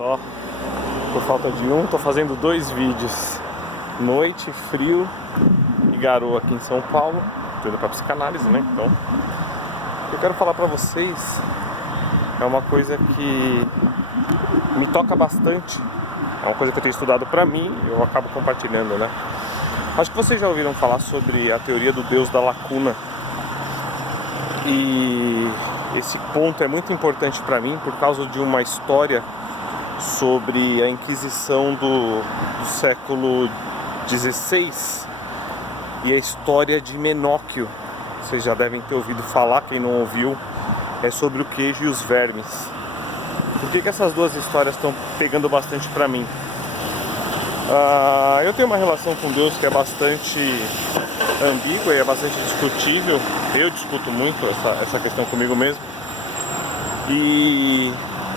só por falta de um, tô fazendo 2 vídeos. Noite, frio e garoa aqui em São Paulo. Tô indo pra psicanálise, né? Então, o que eu quero falar pra vocês é uma coisa que me toca bastante. É uma coisa que eu tenho estudado pra mim e eu acabo compartilhando, né? Acho que vocês já ouviram falar sobre a teoria do Deus da lacuna. E esse ponto é muito importante pra mim por causa de uma história sobre a Inquisição do século XVI e a história de Menóquio. Vocês já devem ter ouvido falar, quem não ouviu, é sobre o queijo e os vermes. Por que essas duas histórias estão pegando bastante pra mim? Eu tenho uma relação com Deus que é bastante ambígua e é bastante discutível. Eu discuto muito essa questão comigo mesmo. E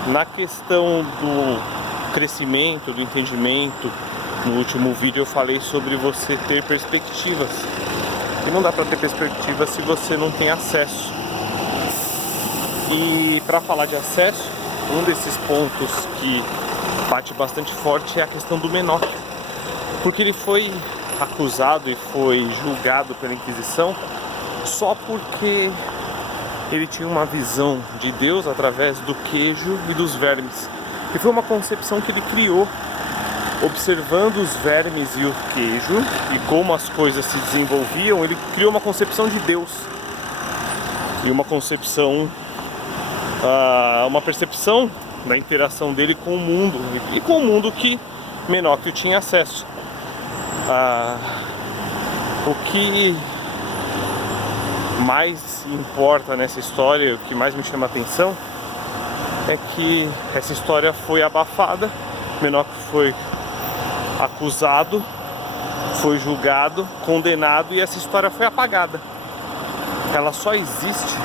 na questão do crescimento, do entendimento, no último vídeo eu falei sobre você ter perspectivas. E não dá pra ter perspectiva se você não tem acesso. E para falar de acesso, um desses pontos que bate bastante forte é a questão do Menóquio. Porque ele foi acusado e foi julgado pela Inquisição só porque ele tinha uma visão de Deus através do queijo e dos vermes. E foi uma concepção que ele criou, observando os vermes e o queijo e como as coisas se desenvolviam. Ele criou uma concepção de Deus e uma concepção, uma percepção da interação dele com o mundo e com o mundo que Menóquio tinha acesso. O que mais importa nessa história, o que mais me chama a atenção é que essa história foi abafada. Menóquio foi acusado, foi julgado, condenado e essa história foi apagada. Ela só existe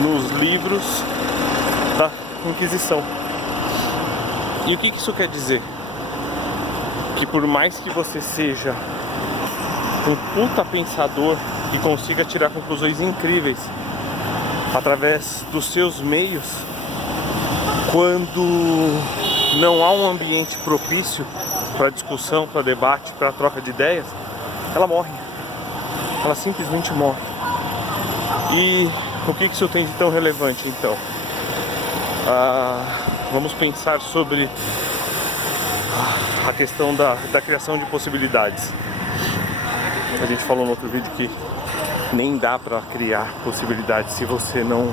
nos livros da Inquisição. E o que isso quer dizer? Que por mais que você seja um puta pensador e consiga tirar conclusões incríveis através dos seus meios, quando não há um ambiente propício para discussão, para debate, para troca de ideias, ela morre. Ela simplesmente morre. E o que isso tem de tão relevante então? Vamos pensar sobre a questão da criação de possibilidades. A gente falou no outro vídeo que nem dá para criar possibilidades se você não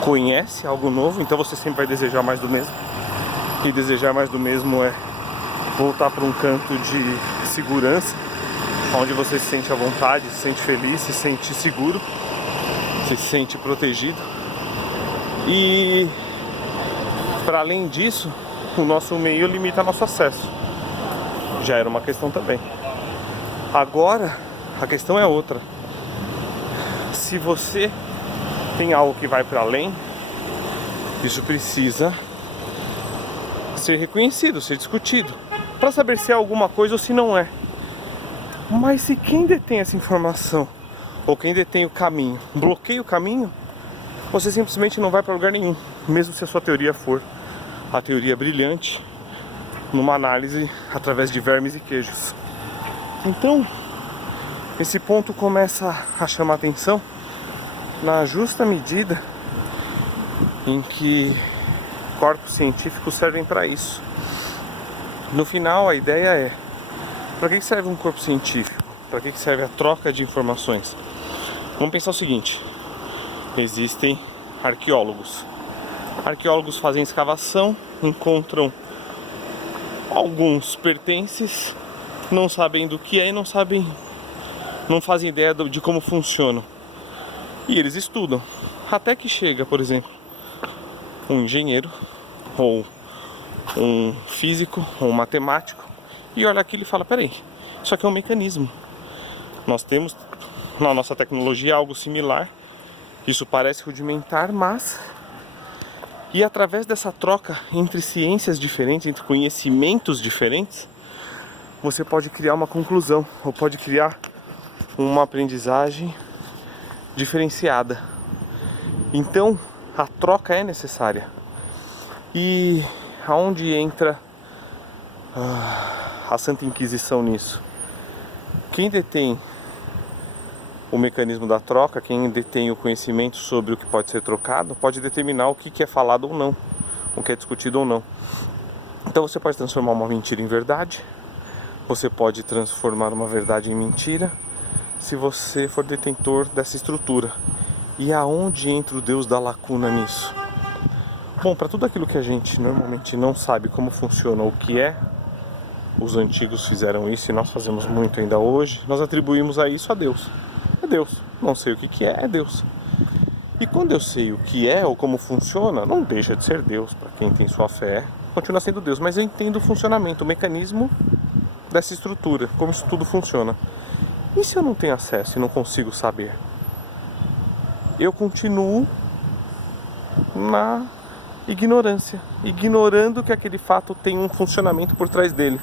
conhece algo novo, então você sempre vai desejar mais do mesmo. E desejar mais do mesmo é voltar para um canto de segurança, onde você se sente à vontade, se sente feliz, se sente seguro, se sente protegido. E para além disso, o nosso meio limita nosso acesso. Já era uma questão também. Agora, a questão é outra. Se você tem algo que vai para além, isso precisa ser reconhecido, ser discutido, para saber se é alguma coisa ou se não é. Mas se quem detém essa informação, ou quem detém o caminho, bloqueia o caminho, você simplesmente não vai para lugar nenhum, mesmo se a sua teoria for a teoria brilhante, numa análise através de vermes e queijos. Então, esse ponto começa a chamar atenção na justa medida em que corpos científicos servem para isso. No final, a ideia é: para que serve um corpo científico? Para que serve a troca de informações? Vamos pensar o seguinte: existem arqueólogos. Arqueólogos fazem escavação, encontram alguns pertences, não sabem do que é e não fazem ideia de como funcionam. E eles estudam, até que chega, por exemplo, um engenheiro, ou um físico, ou um matemático, e olha aquilo e fala: peraí, isso aqui é um mecanismo. Nós temos na nossa tecnologia algo similar, isso parece rudimentar, mas... E através dessa troca entre ciências diferentes, entre conhecimentos diferentes, você pode criar uma conclusão, ou pode criar uma aprendizagem diferenciada. Então, a troca é necessária. E aonde entra a Santa Inquisição nisso? Quem detém o mecanismo da troca, quem detém o conhecimento sobre o que pode ser trocado, pode determinar o que é falado ou não, o que é discutido ou não. Então você pode transformar uma mentira em verdade, você pode transformar uma verdade em mentira, se você for detentor dessa estrutura. E aonde entra o Deus da lacuna nisso? Bom, para tudo aquilo que a gente normalmente não sabe como funciona ou o que é, os antigos fizeram isso e nós fazemos muito ainda hoje, nós atribuímos a isso a Deus. É Deus. Não sei o que é Deus. E quando eu sei o que é ou como funciona, não deixa de ser Deus. Para quem tem sua fé, continua sendo Deus. Mas eu entendo o funcionamento, o mecanismo dessa estrutura, como isso tudo funciona. E se eu não tenho acesso e não consigo saber? Eu continuo na ignorância, ignorando que aquele fato tem um funcionamento por trás dele,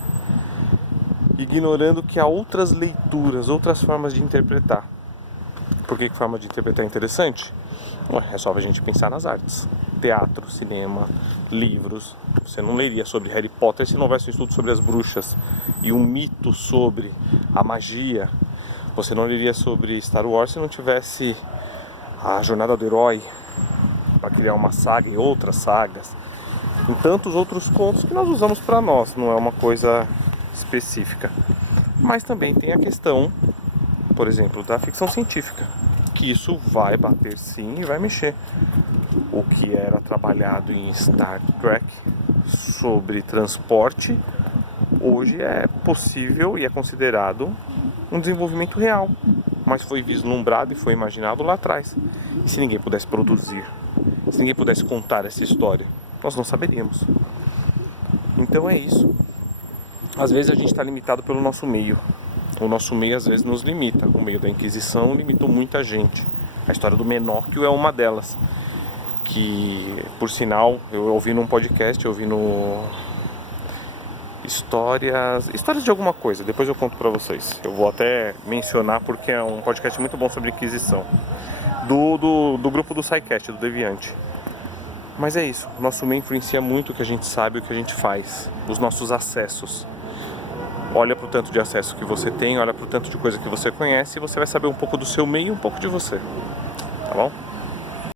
ignorando que há outras leituras, outras formas de interpretar. Por que forma de interpretar é interessante? É só a gente pensar nas artes. Teatro, cinema, livros. Você não leria sobre Harry Potter se não houvesse um estudo sobre as bruxas e um mito sobre a magia. Você não leria sobre Star Wars se não tivesse a jornada do herói para criar uma saga e outras sagas. Em tantos outros contos que nós usamos para nós, não é uma coisa específica. Mas também tem a questão, por exemplo, da ficção científica, que isso vai bater sim e vai mexer. O que era trabalhado em Star Trek sobre transporte, hoje é possível e é considerado um desenvolvimento real, mas foi vislumbrado e foi imaginado lá atrás. E se ninguém pudesse produzir, se ninguém pudesse contar essa história, nós não saberíamos. Então é isso. Às vezes a gente está limitado pelo nosso meio. O nosso meio às vezes nos limita. O meio da Inquisição limitou muita gente. A história do Menóquio é uma delas. Que, por sinal, eu ouvi num podcast, eu ouvi no... Histórias de alguma coisa, depois eu conto pra vocês. Eu vou até mencionar porque é um podcast muito bom sobre Inquisição. Do grupo do SciCast, do Deviante. Mas é isso, o nosso meio influencia muito o que a gente sabe, o que a gente faz, os nossos acessos. Olha pro tanto de acesso que você tem, olha pro tanto de coisa que você conhece e você vai saber um pouco do seu meio e um pouco de você. Tá bom?